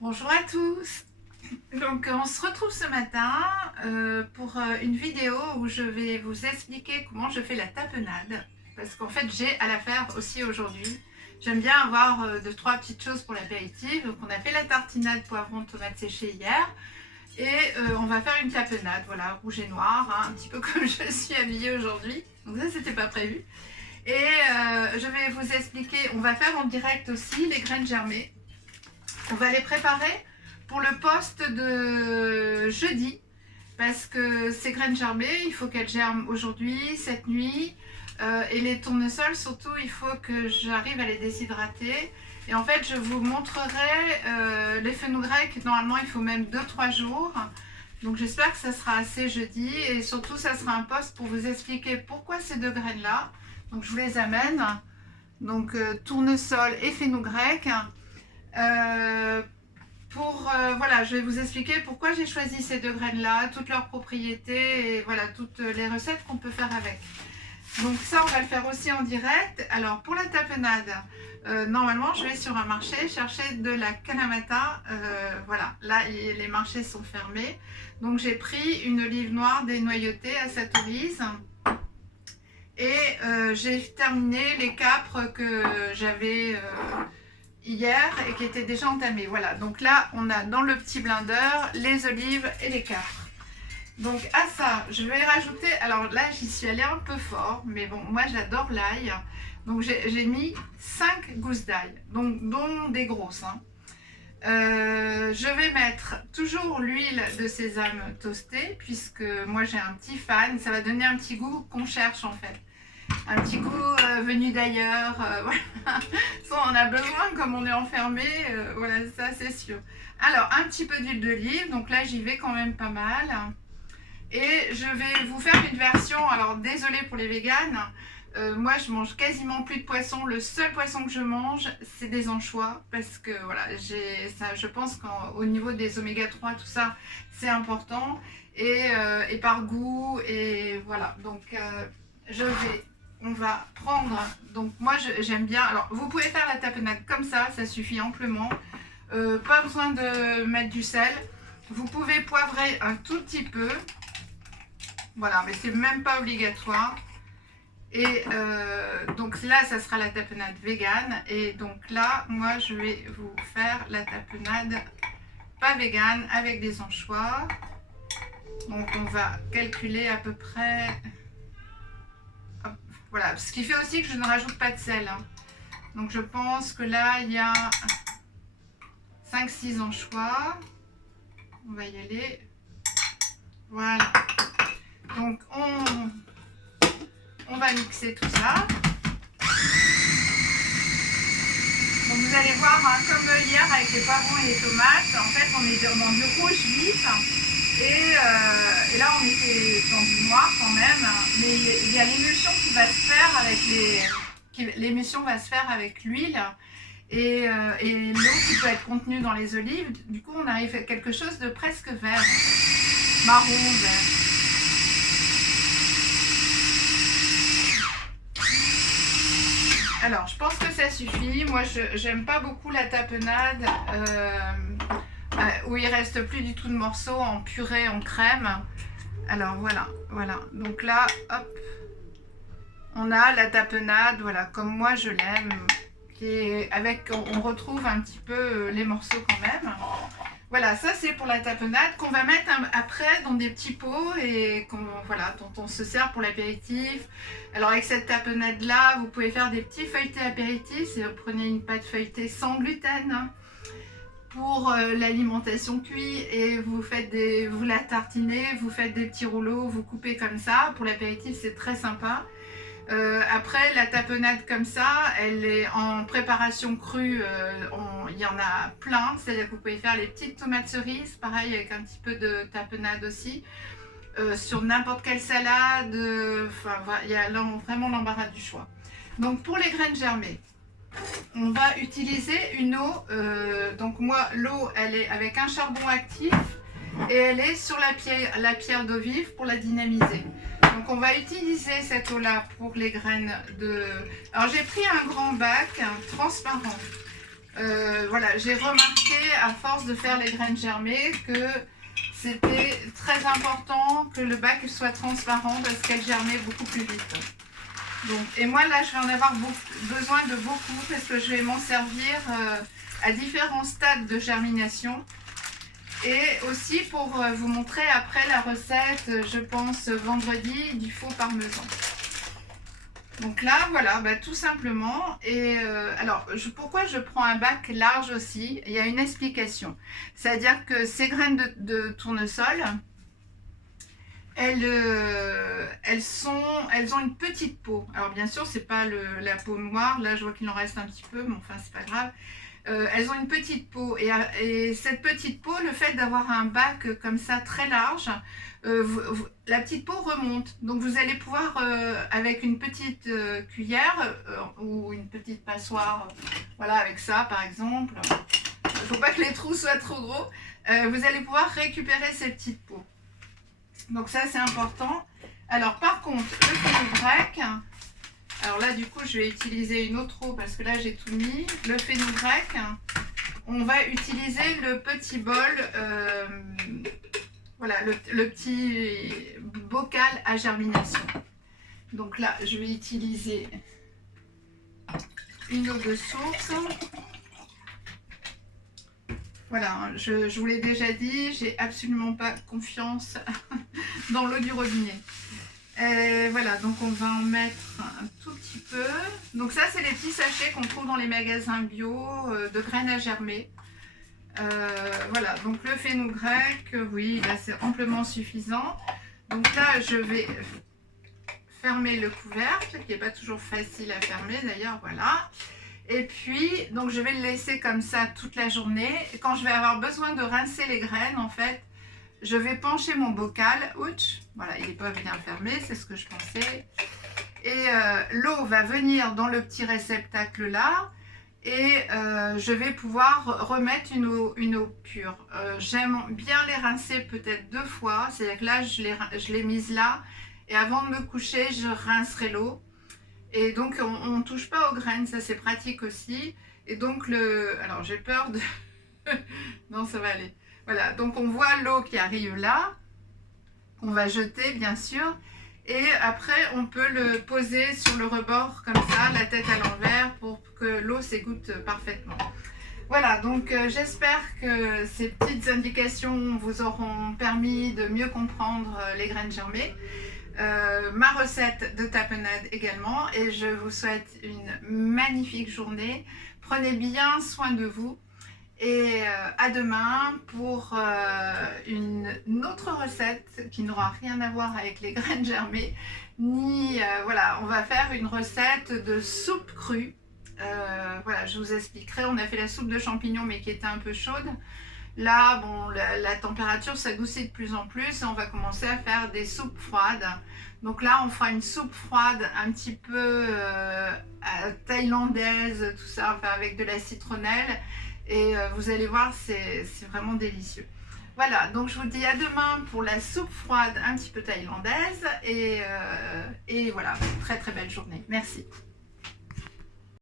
Bonjour à tous. Donc on se retrouve ce matin pour une vidéo où je vais vous expliquer comment je fais la tapenade. Parce qu'en fait j'ai à la faire aussi aujourd'hui. J'aime bien avoir deux, trois petites choses pour l'apéritif. Donc on a fait la tartinade poivron tomate séchée hier. Et on va faire une tapenade, voilà, rouge et noir, hein, un petit peu comme je suis habillée aujourd'hui. Donc ça c'était pas prévu. Et je vais vous expliquer, on va faire en direct aussi les graines germées. On va les préparer pour le poste de jeudi parce que ces graines germées, il faut qu'elles germent aujourd'hui, cette nuit. Et les tournesols, surtout, il faut que j'arrive à les déshydrater. Et en fait, je vous montrerai les fenugrec. Normalement, il faut même 2-3 jours. Donc, j'espère que ça sera assez jeudi. Et surtout, ça sera un poste pour vous expliquer pourquoi ces deux graines-là. Donc, je vous les amène. Donc, tournesol et fenugrec. Voilà, je vais vous expliquer pourquoi j'ai choisi ces deux graines-là, toutes leurs propriétés et voilà, toutes les recettes qu'on peut faire avec. Donc ça, on va le faire aussi en direct. Alors, pour la tapenade, normalement, je vais sur un marché chercher de la Kalamata. Voilà, là, les marchés sont fermés. Donc, j'ai pris une olive noire dénoyautée à Satoris. Et j'ai terminé les capres que j'avais hier et qui étaient déjà entamées. Voilà, donc là, on a dans le petit blender les olives et les capres. Donc à ça, je vais rajouter, alors là j'y suis allée un peu fort, mais bon, moi j'adore l'ail. Donc j'ai mis 5 gousses d'ail, donc dont des grosses. Hein. Je vais mettre toujours l'huile de sésame toastée, puisque moi j'ai un petit fan, ça va donner un petit goût qu'on cherche en fait. Un petit goût venu d'ailleurs, voilà. Ça, on en a besoin comme on est enfermé, voilà, ça c'est sûr. Alors, un petit peu d'huile d'olive, donc là j'y vais quand même pas mal. Et je vais vous faire une version, alors désolée pour les véganes, moi je mange quasiment plus de poisson, le seul poisson que je mange c'est des anchois, parce que voilà, je pense qu'au niveau des oméga 3, tout ça, c'est important, et par goût, et voilà, donc on va prendre, donc moi j'aime bien, alors vous pouvez faire la tapenade comme ça suffit amplement, pas besoin de mettre du sel, vous pouvez poivrer un tout petit peu, voilà, mais c'est même pas obligatoire. Et donc là, ça sera la tapenade végane. Et donc là, moi, je vais vous faire la tapenade pas végane avec des anchois. Donc on va calculer à peu près... Hop, voilà, ce qui fait aussi que je ne rajoute pas de sel. Hein. Donc je pense que là, il y a 5-6 anchois. On va y aller. Voilà. Donc on va mixer tout ça. Donc vous allez voir, hein, comme hier avec les poivrons et les tomates, en fait on est dans du rouge vif. Et là on était dans du noir quand même. Mais il y a l'émulsion qui va se faire avec l'émulsion va se faire avec l'huile. Et l'eau qui peut être contenue dans les olives. Du coup on arrive à quelque chose de presque vert. Marron, vert. Alors, je pense que ça suffit. Moi, j'aime pas beaucoup la tapenade où il reste plus du tout de morceaux en purée, en crème. Alors, voilà, voilà. Donc là, hop, on a la tapenade, voilà, comme moi je l'aime. On retrouve un petit peu les morceaux quand même. Voilà, ça c'est pour la tapenade qu'on va mettre après dans des petits pots et voilà, dont on se sert pour l'apéritif. Alors avec cette tapenade là, vous pouvez faire des petits feuilletés apéritifs. Si vous prenez une pâte feuilletée sans gluten hein, pour l'alimentation cuite et vous la tartinez, vous faites des petits rouleaux, vous coupez comme ça. Pour l'apéritif, c'est très sympa. Après, la tapenade comme ça, elle est en préparation crue, il y en a plein, c'est-à-dire que vous pouvez faire les petites tomates cerises, pareil avec un petit peu de tapenade aussi, sur n'importe quelle salade, il y a vraiment l'embarras du choix. Donc pour les graines germées, on va utiliser une eau, donc moi l'eau elle est avec un charbon actif et elle est sur la pierre d'eau vive pour la dynamiser. Donc on va utiliser cette eau là pour les graines de... Alors j'ai pris un grand bac transparent voilà, j'ai remarqué à force de faire les graines germées que c'était très important que le bac soit transparent parce qu'elle germait beaucoup plus vite. Donc, et moi là je vais en avoir besoin de beaucoup parce que je vais m'en servir à différents stades de germination. Et aussi pour vous montrer après la recette, je pense vendredi, du faux parmesan. Donc là, voilà, bah, tout simplement. Et alors, pourquoi je prends un bac large aussi? Il y a une explication. C'est-à-dire que ces graines de tournesol, elles ont une petite peau. Alors bien sûr, c'est pas la peau noire. Là, je vois qu'il en reste un petit peu, mais enfin, c'est pas grave. Elles ont une petite peau et cette petite peau, le fait d'avoir un bac comme ça très large, la petite peau remonte. Donc vous allez pouvoir, avec une petite cuillère ou une petite passoire, voilà, avec ça par exemple, il ne faut pas que les trous soient trop gros, vous allez pouvoir récupérer ces petites peaux. Donc ça c'est important. Alors par contre, le fenugrec, alors là du coup je vais utiliser une autre eau parce que là j'ai tout mis. Le fenugrec, on va utiliser le petit bol, voilà, le petit bocal à germination. Donc là je vais utiliser une eau de source. Voilà, je vous l'ai déjà dit, j'ai absolument pas confiance dans l'eau du robinet. Voilà, donc on va en mettre un tout petit peu. Donc ça, c'est les petits sachets qu'on trouve dans les magasins bio de graines à germer. Voilà, donc le fenugrec, oui, là c'est amplement suffisant. Donc là, je vais fermer le couvercle, qui n'est pas toujours facile à fermer d'ailleurs, voilà. Et puis, donc je vais le laisser comme ça toute la journée. Et quand je vais avoir besoin de rincer les graines, en fait, je vais pencher mon bocal. Ouch, voilà, il n'est pas bien fermé, c'est ce que je pensais. Et l'eau va venir dans le petit réceptacle là. Et je vais pouvoir remettre une eau pure. J'aime bien les rincer peut-être 2 fois. C'est-à-dire que là, je l'ai mise là. Et avant de me coucher, je rincerai l'eau. Et donc, on ne touche pas aux graines, ça c'est pratique aussi. Et donc, alors j'ai peur de... non, ça va aller. Voilà, donc on voit l'eau qui arrive là, qu'on va jeter bien sûr. Et après, on peut le poser sur le rebord comme ça, la tête à l'envers, pour que l'eau s'égoutte parfaitement. Voilà, donc j'espère que ces petites indications vous auront permis de mieux comprendre les graines germées. Ma recette de tapenade également, et je vous souhaite une magnifique journée. Prenez bien soin de vous et à demain pour une autre recette qui n'aura rien à voir avec les graines germées, ni voilà, on va faire une recette de soupe crue. Voilà, je vous expliquerai. On a fait la soupe de champignons mais qui était un peu chaude. Là, bon, la température s'adoucit de plus en plus et on va commencer à faire des soupes froides. Donc là, on fera une soupe froide un petit peu thaïlandaise, tout ça, enfin, avec de la citronnelle. Et vous allez voir, c'est vraiment délicieux. Voilà, donc je vous dis à demain pour la soupe froide un petit peu thaïlandaise. Et voilà, très très belle journée. Merci.